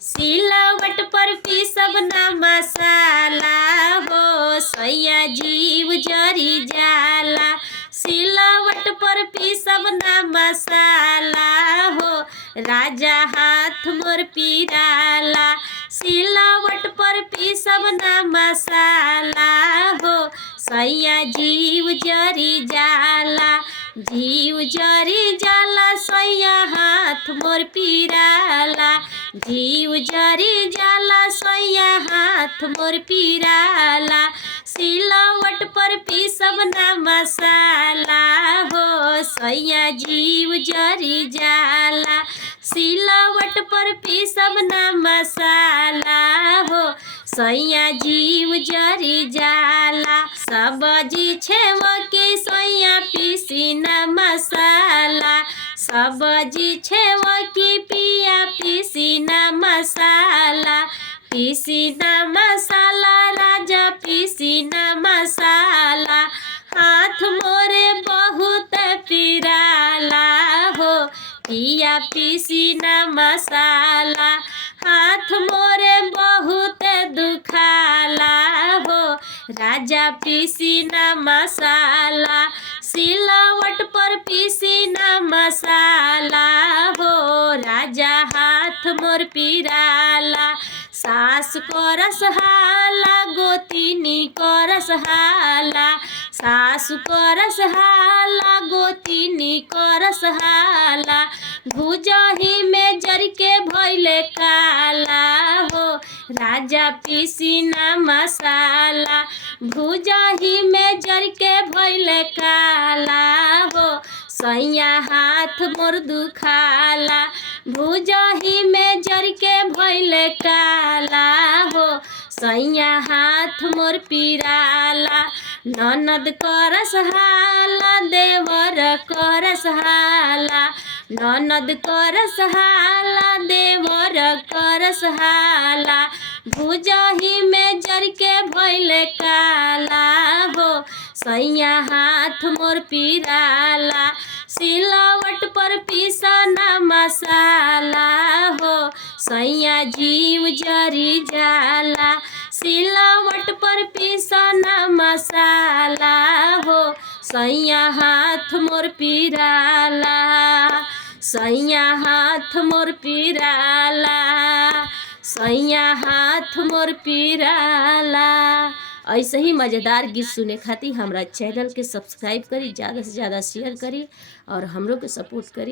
सिलवट पर पीसब ना मसाला हो, सैया जीव जरी जाला। सिलवट पर पीसब ना मसाला हो, राजा हाथ मोर पीराला। सिलवट पर पीसब ना मसाला हो, सैया जीव जरी जाला। जीव जरी जाला, सैया हाथ मोर पीराला। जीव जरी जाला, सैया हाथ मोर पीराला। सिलवट पर पीसब ना मसाला हो, सैया जीव जरी जाला। सिलवट पर पीसब ना मसाला हो, सैया जीव जरी जाला। सब्जी छेवकी सैया पीसी ना मसाला। सब्जी छेवकी पिया पीसी ना मसाला। पीसी ना मसाला, राजा पीसी ना मसाला। हाथ मोरे बहुत पीराला हो, पिया पीसी ना मसाला। हाथ मोरे बहुत दुखाला हो, राजा पीसी ना मसाला। सिलवट पर पीसी ना मसाला हो, राजा हाथ मोर पीराला। सास करस हाला, गोतिनी करस हाला। सास करस हाला, गोतिनी करस हाला। भुजही में जर के भइले काला हो, राजा पीसी ना मसाला। भुजही में जर के भइले काला हो, सैया हाथ मोर दुखाला। भुजही में जर के भइले काला हो, सैया हाथ मोर पीराला। ननद करस हाला, देवर करस हाला। ननद करस हाला, देवर करस हाला। भुजही में जर के भइले काला हो, सैया हाथ मोर पीराला। सिलवट पर पीसा ना मसाला हो, सैया जीव जरी जाला। सिलवट पर पीसा ना मसाला हो, सैया हाथ मोर पीराला। सैया हाथ मोर पीराला। सैया हाथ मोर पीराला। ऐसे ही मज़ेदार गीत सुने खातिर हमारा चैनल के सब्सक्राइब करी, ज़्यादा से ज़्यादा शेयर करी और हमरों के सपोर्ट करी।